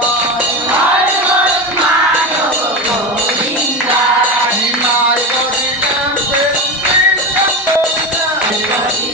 Thank you.